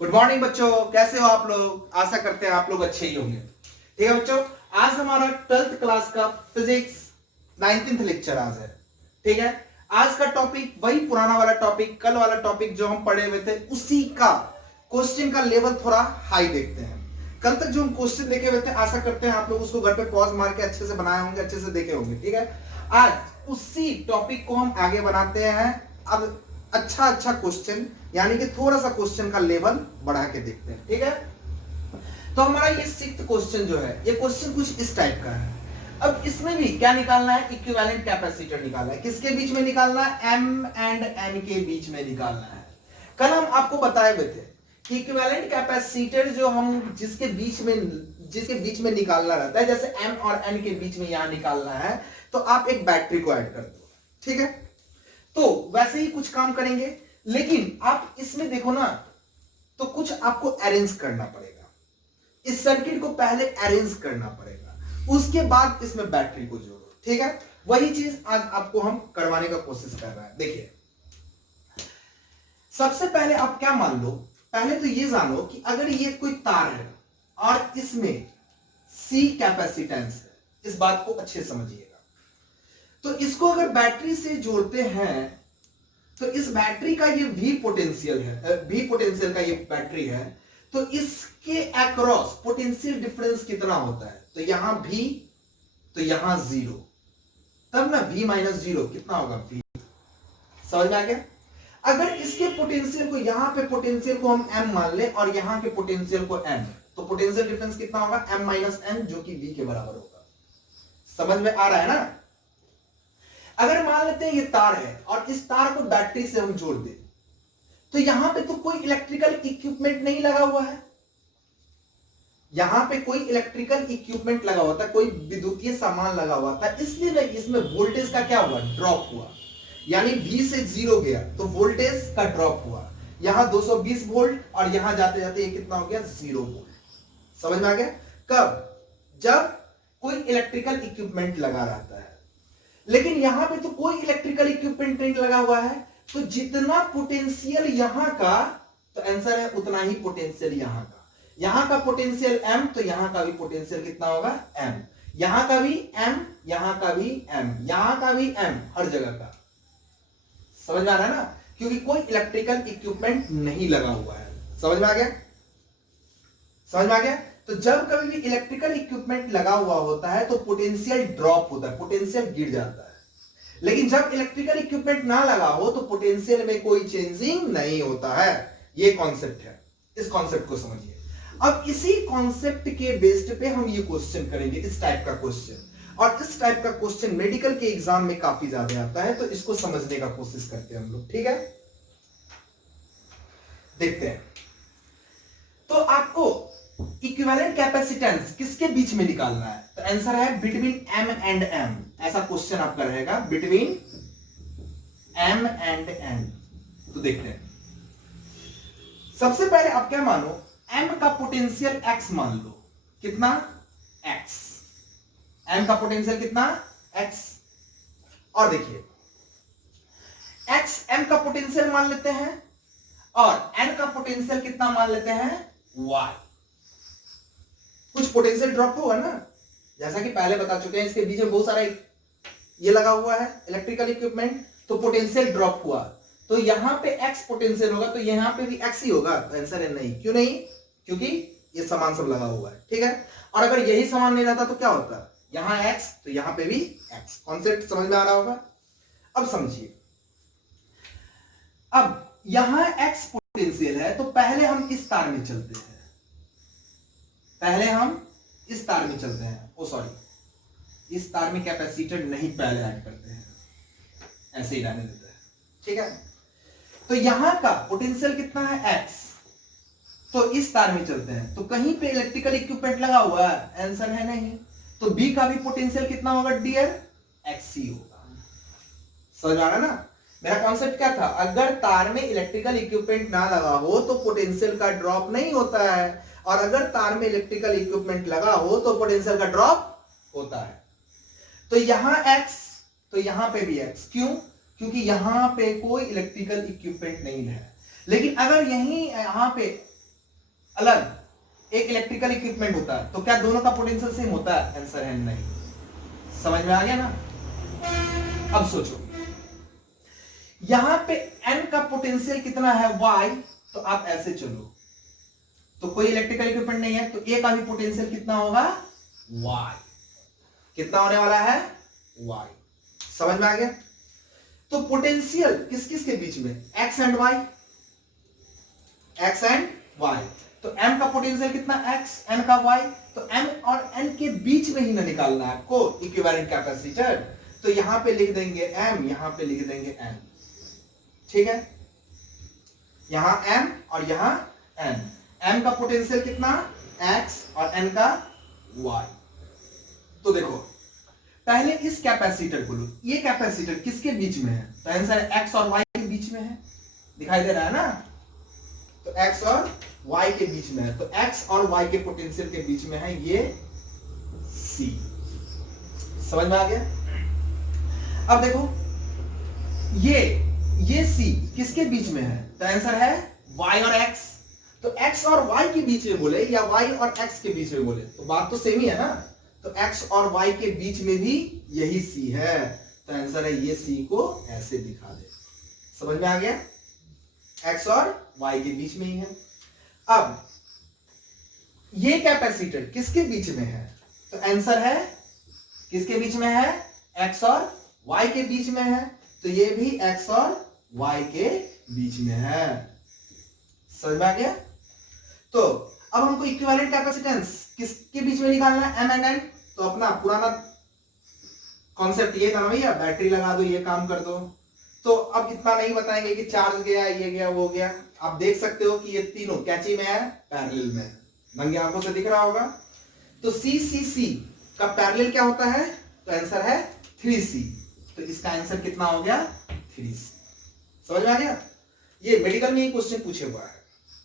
Good morning बच्चों, कैसे हो आप लोग। आशा करते हैं आप लोग अच्छे ही होंगे। ठीक है बच्चों, आज हमारा 12th क्लास का फिजिक्स 19th लेक्चर आज है। ठीक है, आज का टॉपिक वही पुराना वाला टॉपिक, कल वाला टॉपिक जो हम पढ़े हुए थे उसी का क्वेश्चन का लेवल थोड़ा हाई देखते हैं। कल तक जो हम क्वेश्चन देखे हुए थे, आशा करते हैं आप लोग उसको घर पे पॉज मार के अच्छे से बनाए होंगे, अच्छे से देखे होंगे। ठीक है, आज उसी टॉपिक को हम आगे बनाते हैं। अब अच्छा क्वेश्चन, यानी कि थोड़ा सा क्वेश्चन का लेवल बढ़ा के देखते हैं। ठीक है, तो हमारा ये 6th क्वेश्चन जो है, ये क्वेश्चन कुछ इस टाइप का है। अब इसमें भी क्या निकालना है, इक्विवेलेंट कैपेसिटर निकालना है। किसके बीच में निकालना है, M एंड N के बीच में निकालना है। कल हम आपको बताए हुए थे कि इक्विवेलेंट कैपेसिटर जो हम जिसके बीच में निकालना रहता है, जैसे M और N के बीच में यहां निकालना है, तो आप एक बैटरी को ऐड कर दो। ठीक है, तो वैसे ही कुछ काम करेंगे, लेकिन आप इसमें देखो ना, तो कुछ आपको अरेंज करना पड़ेगा। इस सर्किट को पहले अरेंज करना पड़ेगा, उसके बाद इसमें बैटरी को जोड़ो। ठीक है, वही चीज आज आपको हम करवाने का कोशिश कर रहे हैं। देखिए, सबसे पहले आप क्या मान लो, पहले तो ये जानो कि अगर ये कोई तार है और इसमें C कैपेसिटेंस है, इस बात को अच्छे समझिएगा। तो इसको अगर बैटरी से जोड़ते हैं, तो इस बैटरी का ये V पोटेंशियल है, V पोटेंशियल का ये बैटरी है, तो इसके अक्रॉस पोटेंशियल डिफरेंस कितना होता है, तो यहां V, तो यहां 0, तब ना V माइनस 0 कितना होगा, V। समझ में आ गया। अगर इसके पोटेंशियल को, यहां पे पोटेंशियल को हम M मान ले और यहां के पोटेंशियल को N, तो पोटेंशियल डिफरेंस कितना होगा, M माइनस N, जो कि V के बराबर होगा। समझ में आ रहा है ना। अगर मान लेते हैं ये तार है और इस तार को बैटरी से हम जोड़ दें, तो यहां पे तो कोई इलेक्ट्रिकल इक्विपमेंट नहीं लगा हुआ है, यहां पे कोई इलेक्ट्रिकल इक्विपमेंट लगा हुआ था, कोई विद्युतीय सामान लगा हुआ था, इसलिए ना इसमें वोल्टेज का क्या हुआ, ड्रॉप हुआ। यानी V से 0 गया तो वोल्टेज का ड्रॉप हुआ। यहां 220 वोल्ट और यहां जाते जाते ये कितना हो गया, 0 वोल्ट। समझ में आ गया। कब, जब कोई इलेक्ट्रिकल इक्विपमेंट लगा रहता है। लेकिन यहां पे तो कोई इलेक्ट्रिकल इक्विपमेंट नहीं लगा हुआ है, तो जितना पोटेंशियल यहां का, तो आंसर है उतना ही पोटेंशियल यहां का। यहां का पोटेंशियल M, तो यहां का भी पोटेंशियल कितना होगा, M। यहां का भी M, यहां का भी M, यहां का भी M, हर जगह का। समझ में आ रहा है ना, क्योंकि कोई इलेक्ट्रिकल इक्विपमेंट नहीं लगा हुआ है। समझ में आ गया, समझ में आ गया। तो जब कभी भी इलेक्ट्रिकल इक्विपमेंट लगा हुआ होता है तो पोटेंशियल ड्रॉप होता है, पोटेंशियल गिर जाता है। लेकिन जब इलेक्ट्रिकल इक्विपमेंट ना लगा हो तो पोटेंशियल में कोई चेंजिंग नहीं होता है। ये कॉन्सेप्ट है, इस कॉन्सेप्ट को समझिए। अब इसी कॉन्सेप्ट के बेस्ड पे हम ये क्वेश्चन करेंगे, इस टाइप का क्वेश्चन। और इस टाइप का क्वेश्चन मेडिकल के एग्जाम में काफी ज्यादा आता है, तो इसको समझने का कोशिश करते हैं हम लोग। ठीक है, देखते हैं। तो आपको इक्विवेलेंट कैपेसिटेंस किसके बीच में निकालना है, तो आंसर है बिटवीन M एंड M। ऐसा क्वेश्चन आपका रहेगा, बिटवीन M एंड N। तो देखते हैं, सबसे पहले आप क्या मानो, M का पोटेंशियल X मान लो, कितना, X। M का पोटेंशियल कितना, X। और देखिए, X M का पोटेंशियल मान लेते हैं और N का पोटेंशियल कितना मान लेते हैं, Y। कुछ पोटेंशियल ड्रॉप होगा ना, जैसा कि पहले बता चुके हैं, इसके बीच में बहुत सारा ये लगा हुआ है इलेक्ट्रिकल इक्विपमेंट, तो पोटेंशियल ड्रॉप हुआ, तो यहां पे X पोटेंशियल होगा, तो यहां पे भी X ही होगा। तो आंसर है नहीं। क्यों नहीं, क्योंकि ये सामान सब लगा हुआ है। ठीक है, और अगर यही सामान नहीं रहता तो क्या होता, यहां X तो यहां पे भी X। कॉन्सेप्ट समझ में आ रहा होगा। अब समझिए, अब यहां X पोटेंशियल है, तो पहले हम इस तार में चलते हैं, पहले हम इस तार में चलते हैं। ओ सॉरी, इस तार में कैपेसिटर नहीं पहले ऐड करते हैं, ऐसे ही रहने देते हैं। ठीक है, तो यहां का पोटेंशियल कितना है, X। तो इस तार में चलते हैं, तो कहीं पे इलेक्ट्रिकल इक्विपमेंट लगा हुआ है, आंसर है नहीं। तो B का भी पोटेंशियल कितना होगा डियर, X ही होगा। समझ आ रहा ना। मेरा कॉन्सेप्ट क्या था, अगर तार में इलेक्ट्रिकल इक्विपमेंट ना लगा हो तो पोटेंशियल का ड्रॉप नहीं होता है, और अगर तार में इलेक्ट्रिकल इक्विपमेंट लगा हो तो पोटेंशियल का ड्रॉप होता है। तो यहां X, तो यहां पे भी X। क्यों, क्योंकि यहां पे कोई इलेक्ट्रिकल इक्विपमेंट नहीं है। लेकिन अगर यहां पे अलग एक इलेक्ट्रिकल इक्विपमेंट होता है, तो क्या दोनों का पोटेंशियल सेम होता है? आंसर है नहीं। समझ में आ गया ना? अब सोचो, यहां पे N का पोटेंशियल कितना है Y, तो आप ऐसे चलो, तो कोई इलेक्ट्रिकल इक्विपमेंट नहीं है, तो A का भी पोटेंशियल कितना होगा? Y। कितना होने वाला है? Y। समझ में आ गया? तो पोटेंशियल किस किस के बीच में? X and Y, X and Y। तो M का पोटेंशियल कितना? X, N का Y, तो M और N के बीच में ही ना निकालना है आपको इक्विवेलेंट कैपेसिटर, तो यहां पे लिख देंगे M, यहां पे लिख देंगे N। ठीक है, यहां M और यहां N। M का पोटेंशियल कितना? X और N का Y। तो देखो, पहले इस कैपेसिटर को लो, ये कैपेसिटर किसके बीच में है? तो आंसर X और Y के बीच में है, दिखाई दे रहा है ना? तो X और Y के बीच में है, तो X और Y के पोटेंशियल के बीच में है ये C। समझ में आ गया? अब देखो, ये C किसके बीच में है? तो आंसर है Y और X। तो X और Y के बीच में बोले या Y और X के बीच में बोले, तो बात तो सेम ही है ना? तो X और Y के बीच में भी यही C है, तो आंसर है ये C को ऐसे दिखा दे। समझ में आ गया? X और Y के बीच में ही है। अब ये कैपेसिटर किसके बीच में है? तो आंसर है किसके बीच में है? X और Y के बीच में है, तो ये भी X और Y के बीच में है। समझ में आ गया? तो अब हमको इक्विवेलेंट कैपेसिटेंस किसके बीच में निकालना है? M and N। तो अपना पुराना कॉन्सेप्ट ये था ना भैया, बैटरी लगा दो, ये काम कर दो। तो अब इतना नहीं बताएंगे कि चार्ज गया, ये गया, वो गया। आप देख सकते हो कि ये तीनों कैची में है, पैरेलल में, नंगी आंखों से दिख रहा होगा। तो C का पैरेलल क्या होता है? तो आंसर है 3C। तो इसका आंसर कितना हो गया? 3C। समझ में आ गया? ये मेडिकल में ही क्वेश्चन पूछे हुआ है।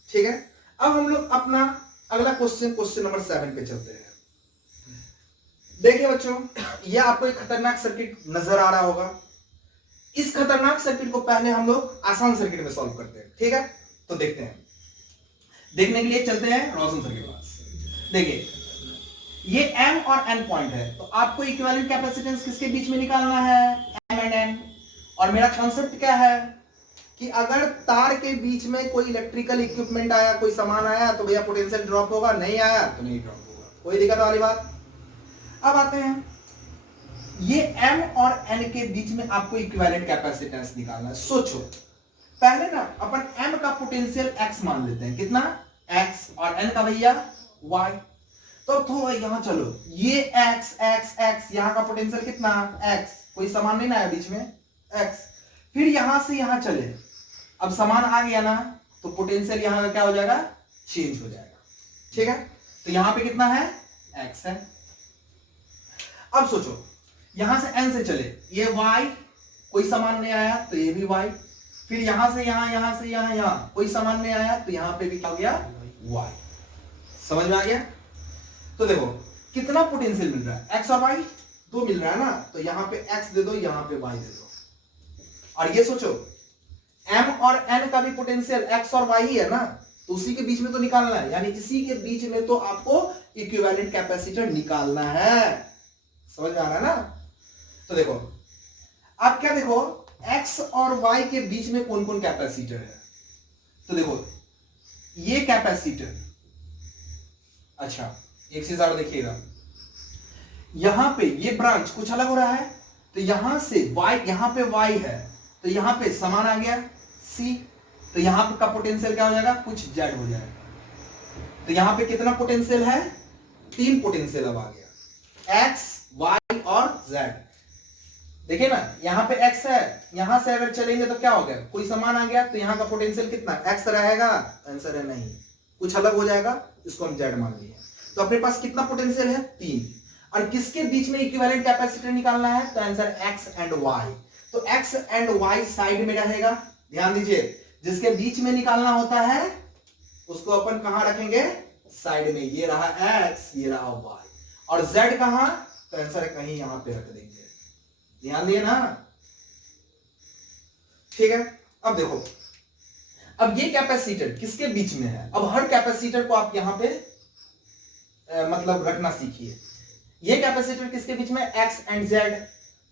ठीक है, अब हम लोग अपना अगला क्वेश्चन नंबर 7 पे चलते हैं। देखिए बच्चों, ये आपको एक खतरनाक सर्किट नजर आ रहा होगा। इस खतरनाक सर्किट को पहले हम लोग आसान सर्किट में सॉल्व करते हैं। ठीक है, तो देखते हैं। देखने के लिए चलते हैं रोशन सर के पास। देखिए, ये M और N पॉइंट है, तो आपको इक्विवेलेंट कैपेसिटेंस किसके बीच में निकालना है? M and N। और मेरा कॉन्सेप्ट क्या है कि अगर तार के बीच में कोई इलेक्ट्रिकल इक्विपमेंट आया, कोई सामान आया, तो भैया पोटेंशियल ड्रॉप होगा, नहीं आया तो नहीं ड्रॉप होगा। कोई दिक्कत वाली बात? अब आते हैं, ये M और N के बीच में आपको इक्विवेलेंट कैपेसिटेंस निकालना है। सोचो, पहले ना अपन M का पोटेंशियल X मान लेते हैं। कितना? X, और N का भैया Y। तो यहां चलो, ये X X X, यहां का पोटेंशियल कितना? X, कोई सामान नहीं ना आया बीच में, X। फिर यहां से यहां चले, अब सामान आ गया ना, तो पोटेंशियल यहां का क्या हो जाएगा? चेंज हो जाएगा। ठीक है, तो यहां पे कितना है? X है। अब सोचो, यहां से N से चले, ये Y, कोई सामान नहीं आया तो ये भी Y। फिर यहां से यहां, यहां से यहां, यहां कोई सामान नहीं आया तो यहां पे भी क्या हो गया? Y। समझ में आ गया? तो देखो, कितना पोटेंशियल मिल रहा है? X और Y दो मिल रहा है ना, तो यहां पे X दे दो, यहां पे Y दे दो। और ये सोचो, M और N का भी पोटेंशियल X और Y ही है ना, तो उसी के बीच में तो निकालना है, यानी इसी के बीच में तो आपको इक्विवेलेंट कैपेसिटर निकालना है। समझ में आ रहा है ना? तो देखो, आप क्या देखो, X और Y के बीच में कौन कौन कैपेसिटर है? तो देखो, ये कैपेसिटर, अच्छा एक चीज और देखिएगा, यहां पे ये ब्रांच कुछ अलग हो रहा है, तो यहां से Y, यहां पे Y है, तो यहां पे समान आ गया C, तो यहां पे का पोटेंशियल क्या हो जाएगा? कुछ Z हो जाएगा। तो यहां पे कितना पोटेंशियल है? 3 पोटेंशियल अब आ गया, X, Y और Z। देखिए ना, यहां पे X है, यहां से अगर चलेंगे तो क्या हो गया? कोई सामान आ गया, तो यहां का पोटेंशियल कितना? X रहेगा। आंसर है नहीं, कुछ अलग हो जाएगा, इसको हम Z मान लिए। तो अपने पास कितना पोटेंशियल है? 3। और किसके बीच में इक्विवेलेंट कैपेसिटर निकालना है? तो आंसर X एंड Y। तो X एंड Y साइड में रहेगा। ध्यान दीजिए, जिसके बीच में निकालना होता है उसको अपन कहां रखेंगे? साइड में। ये रहा X, ये रहा Y। और Z कहां? तो आंसर कहीं यहां पे रख देंगे। ध्यान दिए ना? ठीक है, अब देखो, अब ये कैपेसिटर किसके बीच में है? अब हर कैपेसिटर को आप यहां पे मतलब रखना सीखिए। ये कैपेसिटर किसके बीच में? X and Z.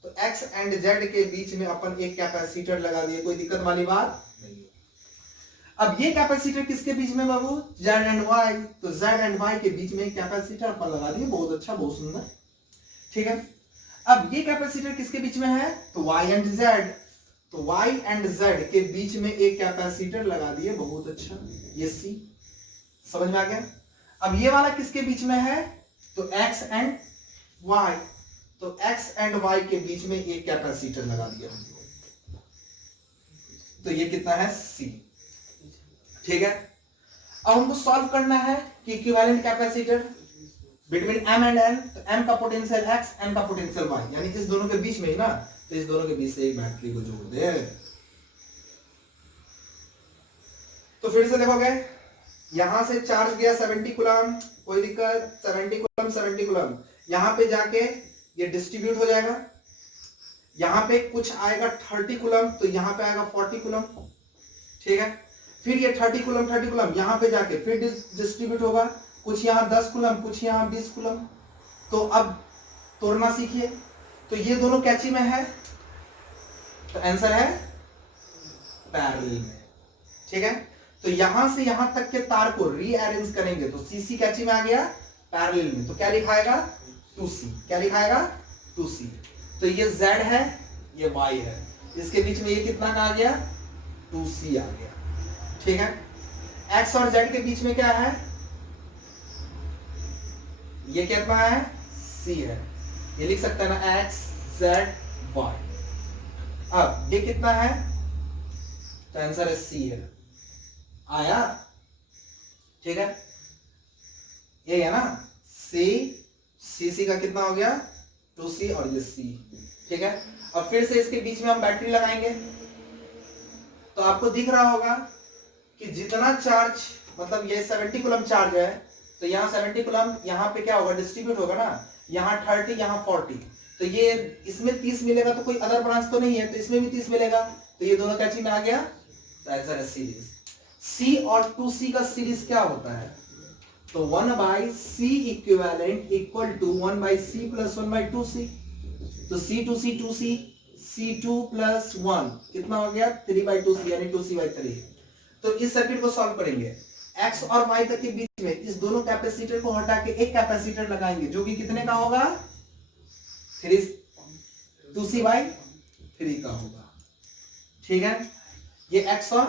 तो एक्स एंड जेड के बीच में अपन एक कैपेसिटर लगा दिए, कोई दिक्कत वाली बात नहीं है। अब ये कैपेसिटर किसके बीच में बाबू? Z and Y. तो जेड एंड वाई के बीच में एक कैपेसिटर अपन लगा दिए, बहुत अच्छा, बहुत सुंदर, ठीक है। अब ये कैपेसिटर किसके बीच में है? तो वाई एंड जेड। तो वाई एंड जेड के बीच में एक कैपेसिटर लगा दिए, बहुत अच्छा, ये सी, समझ में आ गया। अब ये वाला किसके बीच में है? तो एक्स एंड वाई। तो एक्स एंड वाई के बीच में एक कैपेसिटर लगा दिया, तो ये कितना है? सी, ठीक है। अब हमको सॉल्व करना है कि equivalent capacitor between M and N. तो एम का पोटेंशियल एक्स, एन का पोटेंशियल वाई, यानी इस दोनों के बीच में ही ना, तो इस दोनों के बीच से एक बैटरी को जोड़ दे। तो फिर से देखोगे, यहां से चार्ज गया 70 कूलम, कोई दिक्कत, 70 कूलम 70 कूलम, यहां पे जाके ये डिस्ट्रीब्यूट हो जाएगा। यहां पे कुछ आएगा 30 कूलम, तो यहां पे आएगा 40 कूलम, ठीक है। फिर ये 30 कूलम यहां पे जाके फिर डिस्ट्रीब्यूट होगा, कुछ यहां 10 कूलम, कुछ यहां 20 कूलम। तो अब तोड़ना सीखिए। तो ये दोनों कैची में है, तो आंसर है पैरेलल में, ठीक है। तो यहां से यहां तक के तार को रीअरेंज करेंगे तो सीसी कैची में आ गया, पैरेलल में। तो क्या लिखाएगा? 2C। क्या लिखाएगा? 2C। तो ये Z है, ये Y है, इसके बीच में ये कितना का आ गया? 2C आ गया, ठीक है। X और Z के बीच में क्या है? ये कितना है? C है, ये लिख सकते हैं ना, X Z Y। अब ये कितना है? तो आंसर है C है, आया, ठीक है। ये है ना C का कितना हो गया? 2C और ये C, ठीक है। अब फिर से इसके बीच में हम बैटरी लगाएंगे, तो आपको दिख रहा होगा कि जितना चार्ज, मतलब ये 70 कूलम चार्ज है, तो यहाँ 70 कूलम, यहाँ पे क्या होगा? डिस्ट्रीब्यूट होगा ना, यहाँ 30, यहाँ 40। तो ये इसमें 30 मिलेगा, तो कोई अदर ब्रांच तो नहीं है, तो इसमें भी 30 मिलेगा, तो ये दोनों कैची में आ गया। तो आंसर है सीरीज। C और 2C का सीरीज क्या होता है? तो 1/C equivalent equal to 1/C plus 1/2C। तो C2C 2C, C2 प्लस 1 कितना हो गया? 3/2C, यानी 2C/3। तो इस सर्किट को सॉल्व करेंगे, X और Y तक के बीच में इस दोनों कैपेसिटर को हटा के एक कैपेसिटर लगाएंगे, जो कि कितने का होगा? 2C/3 का होगा, ठीक है। ये X और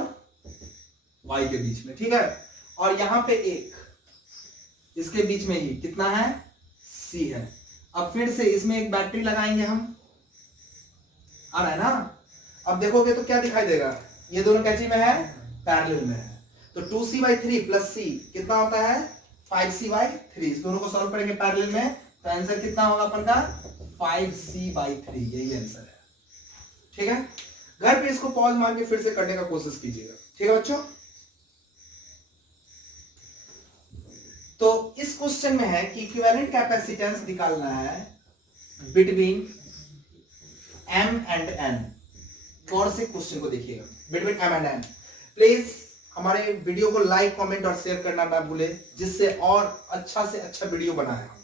Y के बीच में, ठीक है। और यहां पे एक इसके बीच में ही कितना है? C है। अब फिर से इसमें एक बैटरी लगाएंगे हम, आ रहा है ना। अब देखोगे तो क्या दिखाई देगा? ये दोनों कैची में है? पैरेलल में है। तो 2C/3 प्लस C कितना होता है? 5C/3। इस दोनों को सॉल्व करेंगे पैरेलल में, तो आंसर कितना होगा अपन का? 5C/3, यही आंसर है, ठीक है। घर पे इसको पॉज मार के फिर से करने का कोशिश कीजिएगा, ठीक है बच्चों। तो इस क्वेश्चन में है कि इक्विवेलेंट कैपेसिटेंस निकालना है बिटवीन M एंड N। गौर से क्वेश्चन को देखिएगा, between M and N। Please हमारे वीडियो को लाइक, कमेंट और शेयर करना ना भूले, जिससे और अच्छा से अच्छा वीडियो बनाए हम।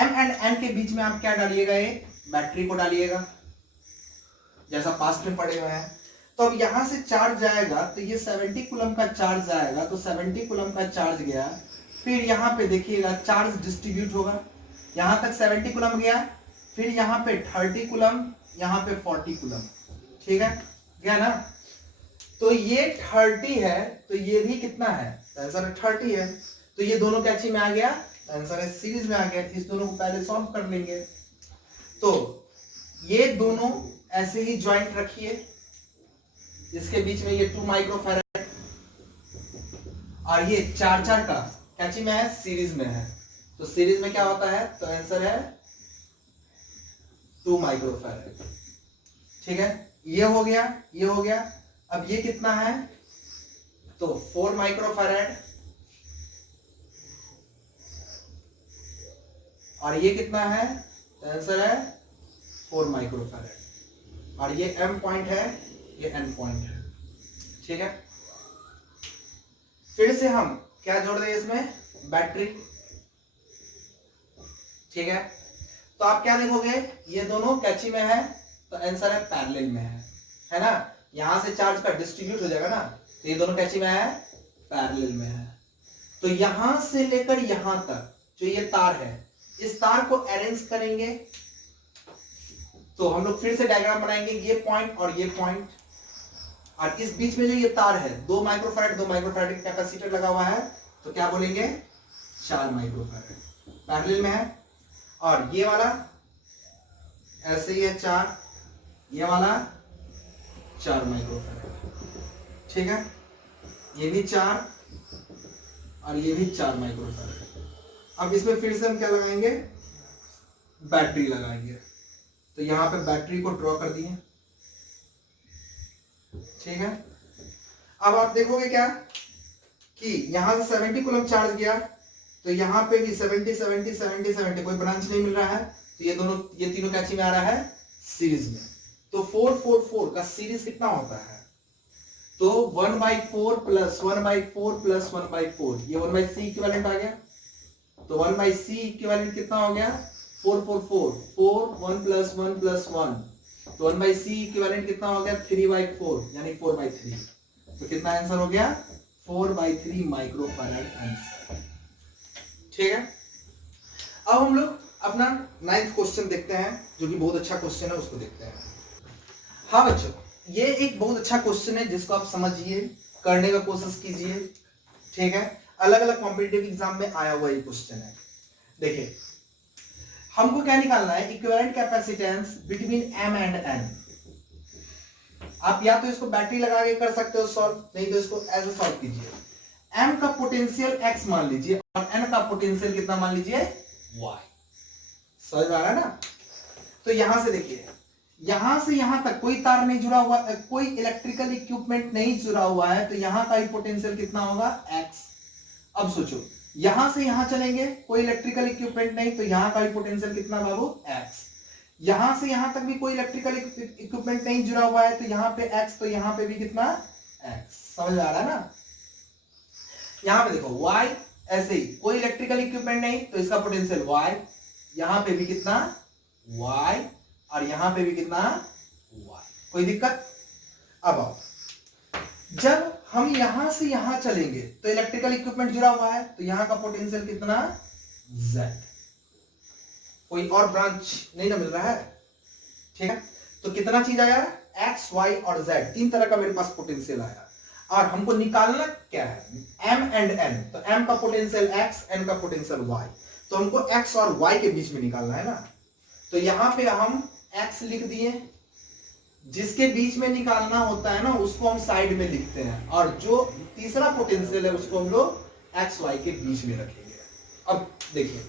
M एंड N के बीच में आप क्या डालिएगा? एक बैटरी को डालिएगा, जैसा पास्ट में पढ़े हुए हैं। तो अब यहां से चार्ज जाएगा, तो ये 70 कूलम का चार्ज जाएगा, तो 70 कूलम का चार्ज गया। फिर यहां पे देखिएगा चार्ज डिस्ट्रीब्यूट होगा, यहां तक 70 कूलम गया, फिर यहां पे 30 कूलम, यहां पे 40 कूलम, ठीक है, गया ना। तो ये 30 है, तो ये भी कितना है? आंसर 30 है। तो ये दोनों कैची में आ गया, आंसर है सीरीज में आ गया। इस दोनों को पहले सॉल्व कर लेंगे। तो ये दोनों ऐसे ही ज्वाइंट रखिए, इसके बीच में ये 2 माइक्रोफैराड, और ये 4 का कैची में है? सीरीज में है। तो सीरीज में क्या होता है? तो आंसर है 2 माइक्रोफैराड, ठीक है। ये हो गया, ये हो गया। अब ये कितना है? तो 4 माइक्रोफैराड, और ये कितना है? तो आंसर है 4 माइक्रोफैराड। और ये M पॉइंट है, ये N पॉइंट है, ठीक है, फिर से हम क्या जोड़ दें इसमें, बैटरी। ठीक है, तो आप क्या देखोगे, ये दोनों कैची में है तो आंसर है पैरेलल में है ना, यहां से चार्ज का डिस्ट्रीब्यूट हो जाएगा ना, तो ये दोनों कैची में है, पैरेलल में है। तो यहां से लेकर यहां तक जो ये तार है, इस तार को अरेंज करेंगे तो हम लोग फिर से डायग्राम बनाएंगे, ये पॉइंट और ये पॉइंट, और इस बीच में जो ये तार है 2 माइक्रोफैराड कैपेसिटर लगा हुआ है, तो क्या बोलेंगे, 4 माइक्रोफैराड पैरेलल में है। और ये वाला ऐसे ही है 4, ये वाला 4 माइक्रोफैराड। ठीक है, ये भी 4 और ये भी 4 माइक्रोफैराड। अब इसमें फिर से हम क्या लगाएंगे, बैटरी लगाएंगे, तो यहां पे बैटरी को ड्रॉ कर दिए। ठीक है, अब आप देखोगे क्या कि यहां से 70 कूलम चार्ज गया, तो यहां पे भी 70 70 70 70, कोई ब्रांच नहीं मिल रहा है, तो ये तीनों कैची में आ रहा है सीरीज में। तो 444 का सीरीज कितना होता है, तो 1/4 प्लस 1/4 प्लस 1/4, ये 1/c इक्विवेलेंट आ गया, तो 1/c इक्विवेलेंट कितना हो गया, 444, 4 1 प्लस 1 प्लस 1, तो 1/c इक्विवेलेंट कितना हो गया, 3/4 यानी 4/3, तो कितना आंसर हो गया, 4/3 माइक्रोफैराड आंसर। ठीक है, अब हम लोग अपना 9th क्वेश्चन देखते हैं, जो कि बहुत अच्छा क्वेश्चन है, उसको देखते हैं। हाँ बच्चों, ये एक बहुत अच्छा क्वेश्चन है, जिसको आप समझिए, करने का कोशिश कीजिए। ठीक है, अलग अलग कॉम्पिटिटिव एग्जाम में आया हुआ ये क्वेश्चन है। देखिए, हमको क्या निकालना है, equivalent capacitance between m and n। आप या तो इसको बैटरी लगा के कर सकते हो सॉल्व, नहीं तो इसको ऐसे सॉल्व कीजिए। m का पोटेंशियल x मान लीजिए और n का पोटेंशियल कितना मान लीजिए, y। समझ में आ रहा है ना, तो यहां से देखिए, यहां से यहां तक कोई तार नहीं जुड़ा हुआ, कोई इलेक्ट्रिकल इक्विपमेंट नहीं जुड़ा हुआ है, तो यहां का ही पोटेंशियल कितना होगा, x। अब सोचो, यहां से यहां चलेंगे, कोई इलेक्ट्रिकल इक्विपमेंट नहीं, तो यहां का ही पोटेंशियल कितना बाबू, x। यहां से यहां तक भी कोई इलेक्ट्रिकल इक्विपमेंट नहीं जुड़ा हुआ है, तो यहां पे x, तो यहां पे भी कितना, x। समझ आ रहा है ना, यहां पे देखो y, ऐसे ही कोई इलेक्ट्रिकल इक्विपमेंट नहीं, तो इसका पोटेंशियल y, यहां पे भी कितना, y, और यहां पे भी कितना, y। कोई दिक्कत। अब आओ, जब हम यहां से यहां चलेंगे तो इलेक्ट्रिकल इक्विपमेंट जुड़ा हुआ है, तो यहां का पोटेंशियल कितना, z। कोई और ब्रांच नहीं ना मिल रहा है। ठीक है, तो कितना चीज आया, x, y और z, 3 तरह का मेरे पास पोटेंशियल आया, और हमको निकालना क्या है, m एंड n। तो m का पोटेंशियल x, n का पोटेंशियल y, तो हमको x और y के बीच में निकालना है ना, तो यहां पे हम x लिख दिए, जिसके बीच में निकालना होता है ना, उसको हम साइड में लिखते हैं, और जो तीसरा पोटेंशियल है उसको हम लोग x y के बीच में रखेंगे। अब देखिए,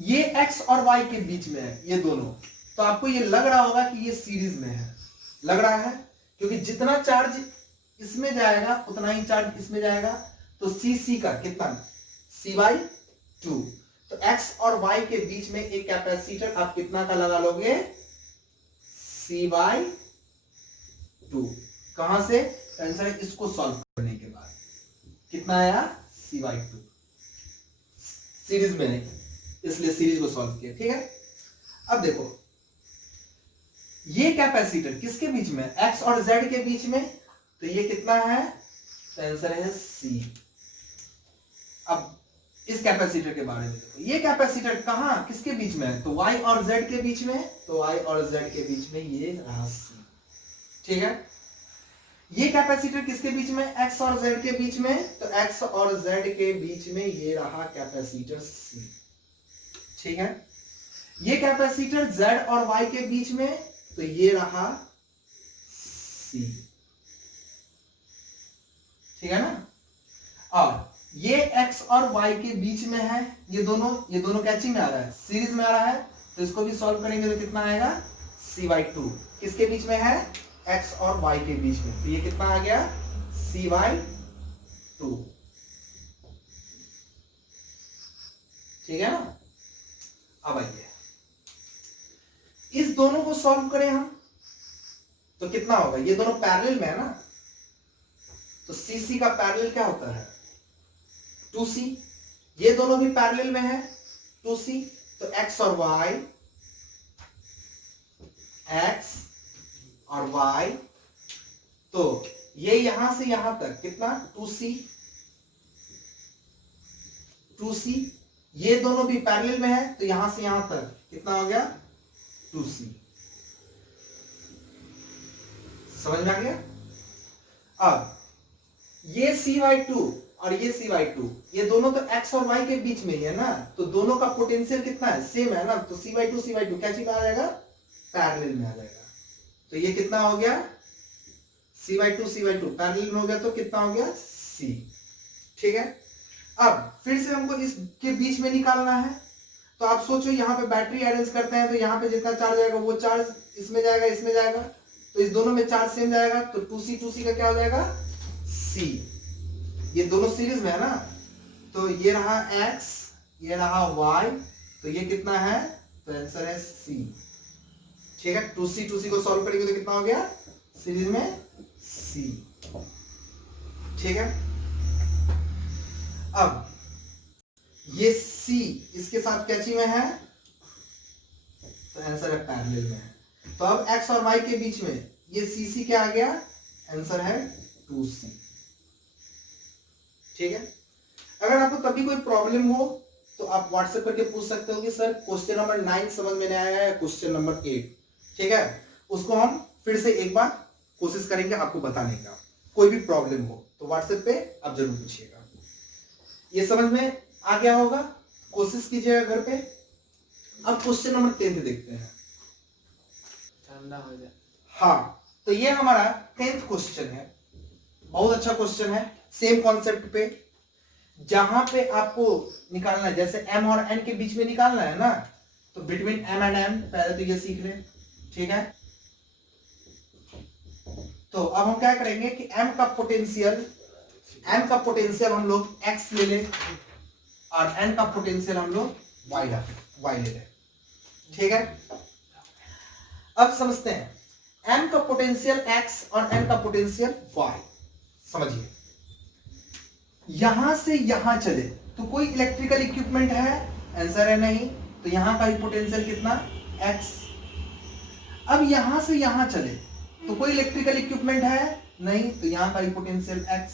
ये x और y के बीच में है ये दोनों, तो आपको ये लग रहा होगा कि ये सीरीज में है, लग रहा है, क्योंकि जितना चार्ज इसमें जाएगा उतना ही चार्ज इसमें जाएगा, तो c का कितना, c/2, तो x और y के बीच में एक कैपेसिटर आप कितना का लगा लोगे, c/2। कहां से, आंसर इसको सॉल्व करने के बाद कितना आया, c/2, सीरीज में नहीं, इसलिए सीरीज को सॉल्व किया। ठीक है, अब देखो, ये कैपेसिटर किसके बीच में, x और z के बीच में, तो ये कितना है, तो आंसर है c। अब इस कैपेसिटर के बारे में देखो, ये कैपेसिटर कहां किसके बीच में है, तो y और z के बीच में, तो y और z के बीच में ये रहा c। ठीक है, ये कैपेसिटर किसके बीच में, x और z के बीच में, तो x और z के बीच में ये रहा कैपेसिटर c। ठीक है, ये कैपेसिटर z और y के बीच में, तो ये रहा c। ठीक है ना, और ये x और y के बीच में है, ये दोनों कैची में आ रहा है, सीरीज में आ रहा है, तो इसको भी सॉल्व करेंगे तो कितना आएगा, c/2। किसके बीच में है, x और y के बीच में, तो ये कितना आ गया, c/2। ठीक है ना, अब आइए इस दोनों को सॉल्व करें हम, तो कितना होगा, ये दोनों पैरेलल में है ना, तो CC का पैरेलल क्या होता है 2C, ये दोनों भी पैरेलल में है 2C, तो X और Y, X और Y, तो ये यहां से यहां तक कितना 2C, 2C, ये दोनों भी पैरेलल में है, तो यहां से यहां तक कितना हो गया 2C। समझ में आ गया। अब ये CY2 और ये CY2, ये दोनों तो X और Y के बीच में ही है ना, तो दोनों का पोटेंशियल कितना है, सेम है ना, तो CY2 क्या चीज आ जाएगा, पैरेलल में आ जाएगा। तो ये कितना हो गया CY2 पैरेलल में हो गया, तो कितना हो गया C। ठीक है, अब फिर से हमको इसके बीच में निकालना है, तो आप सोचो यहाँ पे बैटरी अरेंज करते हैं, तो यहाँ पे जितना चार्ज आएगा वो चार्ज इसमें जाएगा, इसमें जाएगा, तो इस दोनों में चार्ज सेम जाएगा, तो 2C का क्या हो जाएगा C। ये दोनों सीरीज में है ना, तो ये रहा X, ये रहा Y, तो ये कितना है, तो आंसर है C। ठीक है, 2C को सॉल्व करेंगे तो कितना हो गया सीरीज में C। ठीक है, अब ये C इसके साथ कैची में है, तो आंसर है पैरेलल में है, तो अब X और Y के बीच में ये CC क्या आ गया, आंसर है 2C। ठीक है, अगर आपको कभी कोई प्रॉब्लम हो तो आप व्हाट्सएप करके पूछ सकते हो कि सर क्वेश्चन नंबर 9 समझ में नहीं आया है, क्वेश्चन नंबर 8, ठीक है, उसको हम फिर से एक बार कोशिश करेंगे आपको बताने का। कोई भी प्रॉब्लम हो तो व्हाट्सएप पे आप जरूर पूछिएगा। ये समझ में आ गया होगा, कोशिश कीजिएगा घर पे। अब क्वेश्चन नंबर 10 देखते हैं। ठंडा हो जाए। हाँ, तो ये हमारा 10th क्वेश्चन है, बहुत अच्छा क्वेश्चन है, सेम कॉन्सेप्ट पे, जहां पे आपको निकालना है, जैसे m और n के बीच में निकालना है ना, तो बिटवीन m एंड m, पहले तो ये सीख लें। ठीक है, तो अब हम क्या करेंगे कि m का पोटेंशियल हम लोग x ले लें और n का पोटेंशियल हम लोग y ले लें। ठीक है, अब समझते हैं m का पोटेंशियल x और n का पोटेंशियल y। समझिए, यहां से यहां चले तो कोई इलेक्ट्रिकल इक्विपमेंट है, आंसर है नहीं, तो यहां का पोटेंशियल कितना x। अब यहां से यहां चले तो कोई इलेक्ट्रिकल इक्विपमेंट है नहीं, तो यहां का पोटेंशियल x।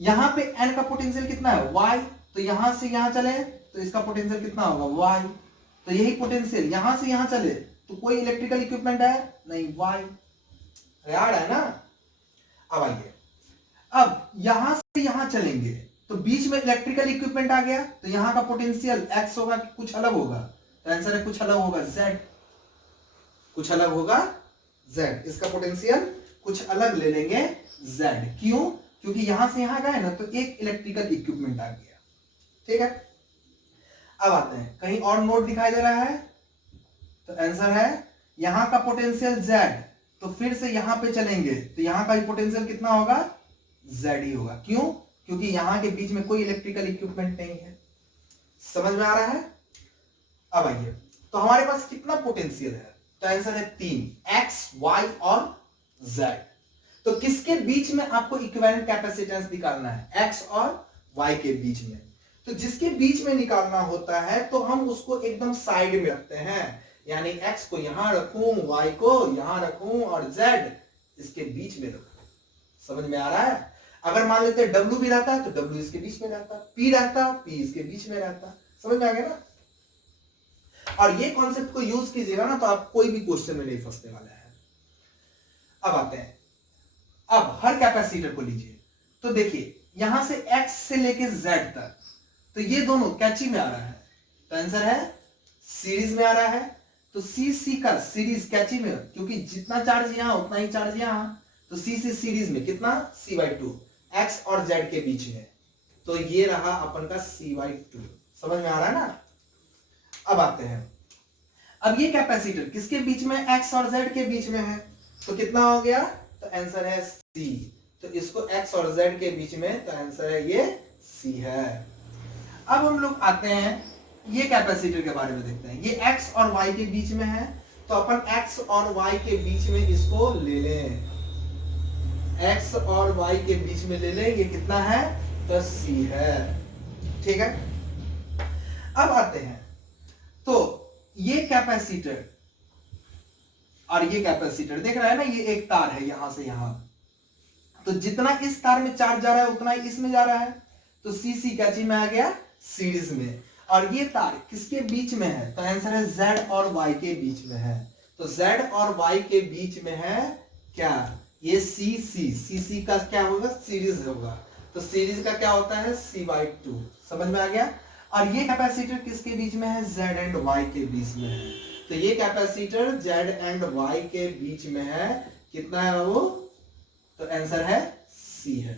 यहां पे n का पोटेंशियल कितना है y, तो यहां से यहां चले तो इसका पोटेंशियल कितना होगा y, तो यही पोटेंशियल यहां से यहां चले तो कोई इलेक्ट्रिकल इक्विपमेंट है नहीं, y। याद है ना। अब आइए, अब यहां से यहां चलेंगे तो बीच में इलेक्ट्रिकल इक्विपमेंट आ गया, तो यहां का पोटेंशियल x होगा कि कुछ अलग होगा, तो आंसर है कुछ अलग होगा z। कुछ अलग होगा z, इसका पोटेंशियल कुछ अलग ले लेंगे z। क्यों, क्योंकि यहां से यहां गए ना तो एक इलेक्ट्रिकल इक्विपमेंट आ गया। ठीक है, अब आते हैं, कहीं और नोट दिखाई दे रहा है, तो आंसर है यहां का पोटेंशियल z, तो फिर से यहां पे चलेंगे तो यहां का पोटेंशियल कितना होगा z ही होगा। क्यों, क्योंकि यहां के बीच में कोई इलेक्ट्रिकल इक्विपमेंट नहीं है। समझ में आ रहा है। अब आइए, तो हमारे पास कितना पोटेंशियल है, तो आंसर है 3, x, y और z। तो किसके बीच में आपको इक्विवेलेंट कैपेसिटेंस निकालना है, x और y के बीच में। तो जिसके बीच में निकालना होता है तो हम उसको एकदम साइड में रखते हैं, यानी x को यहां रखूं, y को यहां रखूं और z इसके बीच में रखूं। समझ में आ रहा है। अगर मान लेते w भी रहता है तो w इसके बीच में रहता, p रहता p इसके बीच में रहता। समझ में आ गया ना। और ये कॉन्सेप्ट को यूज कीजिएगा ना तो आप कोई भी क्वेश्चन में नहीं फंसने वाला है। अब आते हैं, अब हर कैपेसिटर को लीजिए, तो देखिए यहां से x से लेके z तक, तो ये दोनों कैची में आ रहा है, तो आंसर है सीरीज में आ रहा है। तो C का सीरीज कैची में, क्योंकि जितना चार्ज यहां उतना ही चार्ज यहां, तो C से सीरीज में कितना C/2, x और z के बीच में, तो ये रहा अपन का C/2। समझ में आ रहा है ना। अब आते हैं, अब ये कैपेसिटर किसके बीच में, x और z के बीच में है, तो कितना हो गया, तो आंसर है C। तो इसको x और z के बीच में, तो आंसर है ये C है। अब हम लोग आते हैं ये कैपेसिटर के बारे में देखते हैं। ये x और y के बीच में है, तो अपन x और y के बीच में इसको ले लें, x और y के बीच में ले लें, ये कितना है तो c है। ठीक है, अब आते हैं तो ये कैपेसिटर और ये कैपेसिटर देख रहा है ना, ये एक तार है यहां से यहां, तो जितना इस तार में चार्ज जा रहा है उतना ही इसमें जा रहा है, तो सी क्या चीज में आ गया सीरीज में। और ये तार किसके बीच में है तो आंसर है z और y के बीच में है, तो z और y के बीच में है क्या ये सी का क्या होगा सीरीज होगा, तो सीरीज का क्या होता है c/2, समझ में आ गया। और ये कैपेसिटर किसके बीच में है z एंड y के बीच में है, तो ये कैपेसिटर z एंड y के बीच में है, कितना है वो तो आंसर है C है।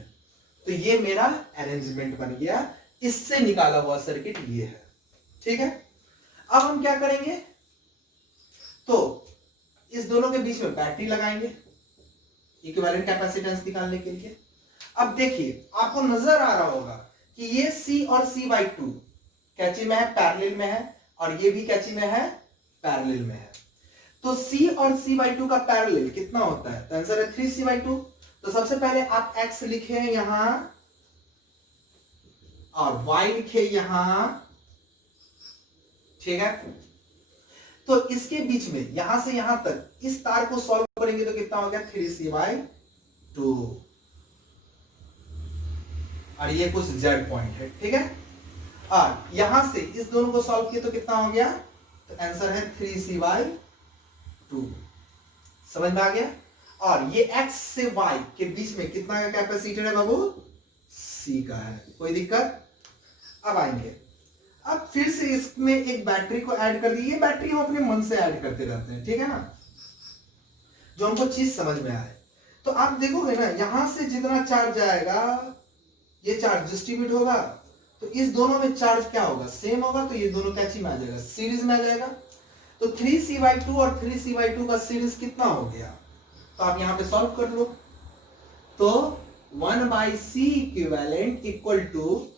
तो ये मेरा अरेंजमेंट बन गया, इससे निकाला हुआ सर्किट ये है। ठीक है, अब हम क्या करेंगे तो इस दोनों के बीच में बैटरी लगाएंगे इक्विवेलेंट कैपेसिटेंस निकालने के लिए। अब देखिए आपको नजर आ रहा होगा कि ये C और C/2 कैची में है, पैरेलल में है, और ये भी कैची में है, पैरेलल में है। तो C और C/2 का पैरेलल कितना होता है तो आंसर है 3C/2। तो सबसे पहले आप x लिखे यहां और y लिखे यहां। ठीक है, तो इसके बीच में यहां से यहां तक इस तार को सॉल्व करेंगे तो कितना हो गया 3C/2, और ये कुछ z पॉइंट है। ठीक है, और यहां से इस दोनों को सॉल्व किया तो कितना हो गया तो आंसर है 3C/2, समझ में आ गया। और ये x से y के बीच में कितना का कैपेसिटर है बाबू C का है, कोई दिक्कत। अब आएंगे, अब फिर से इसमें एक बैटरी को ऐड कर दी, ये बैटरी हम अपने मन से ऐड करते रहते हैं, ठीक है ना, जो हमको चीज समझ में आए। तो आप देखोगे ना यहां से जितना चार्ज जाएगा ये चार्ज डिस्ट्रीब्यूट होगा, तो इस दोनों में चार्ज क्या होगा सेम होगा, तो ये दोनों कैची में आ जाएगा सीरीज में आ जाएगा। तो 3C/2 और 3C/2 का सीरीज कितना हो गया तो आप यहां पे सॉल्व कर लो, तो 1/C equivalent equal to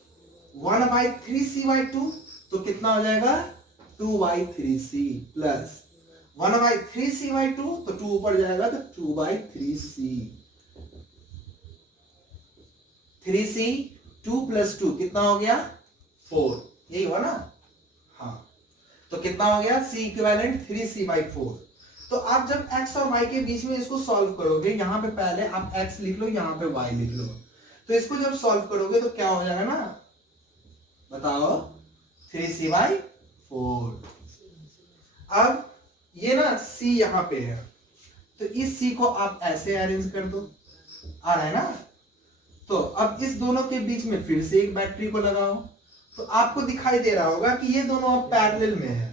1/3C/2, तो कितना हो जाएगा 2/3C प्लस 1/3C/2, तो 2 ऊपर जाएगा तो 2/3C। 3C 2 + 2 कितना हो गया 4, यही हुआ ना। हाँ, तो कितना हो गया C इक्विवेलेंट 3C/4। तो आप जब x और y के बीच में इसको सॉल्व करोगे, यहां पे पहले आप x लिख लो, यहां पे y लिख लो, तो इसको जब सॉल्व करोगे तो क्या हो जाएगा ना बताओ 3C/4। अब ये ना C यहां पे है, तो इस C को आप ऐसे अरेंज कर दो, आ रहा है ना। तो अब इस दोनों के बीच में फिर से एक बैटरी को लगाओ, तो आपको दिखाई दे रहा होगा कि ये दोनों अब पैरेलल में है,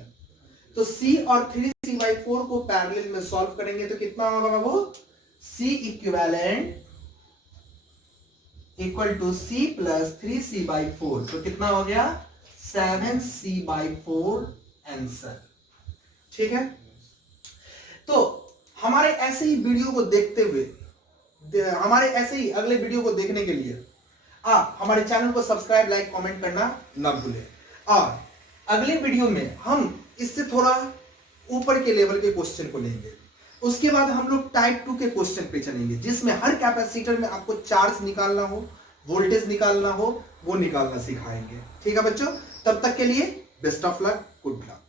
तो C और 3C/4 को पैरेलल में सॉल्व करेंगे तो कितना होगा बाबू C equivalent equal to C plus 3C/4, तो कितना हो गया 7C/4 आंसर। ठीक है, तो हमारे ऐसे ही वीडियो को देखते हुए, हमारे ऐसे ही अगले वीडियो को देखने के लिए आप हमारे चैनल को सब्सक्राइब लाइक कमेंट करना ना भूलें। और अगले वीडियो में हम इससे थोड़ा ऊपर के लेवल के क्वेश्चन को लेंगे, उसके बाद हम लोग टाइप 2 के क्वेश्चन पे चलेंगे, जिसमें हर कैपेसिटर में आपको चार्ज निकालना हो, वोल्टेज निकालना हो, वो निकालना सिखाएंगे। ठीक है बच्चों, तब तक के लिए best of luck, good luck.